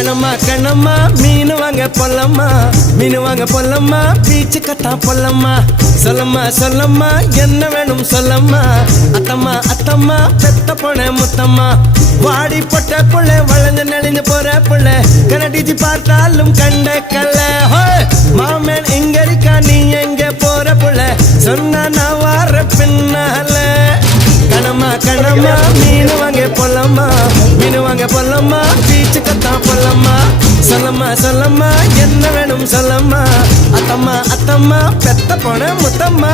கணமா கணமா மீன் வாங்க பொல்லம்மா மீன் வாங்க பொல்லம்மா பீச்சு கட்டா பொல்லம்மா சொல்லம்மா சொல்லம்மா என்ன வேணும் சொல்லம்மா அத்தம்மா அத்தம்மா பெத்த பொண்ண முத்தம்மா வாடி பொட்ட புள்ள வளைஞ்சு நெளிஞ்சு போற புள்ள கனடிச்சு பார்த்தாலும் கண்ட கல்ல மாமன் எங்க இருக்கா நீ எங்க போற புள்ள சொன்னா நான் வார பின்னால கணமா கணமா மீன் வாங்க பொல்லம்மா மீன் வாங்க பொல்லம்மா பீச்சு கத்தா பொல்லம்மா சொல்லம்மா சொல்லம்மா என்ன வேணும் சொல்லம்மா அத்தம்மா அத்தம்மா பெத்த பொண்ண முத்தம்மா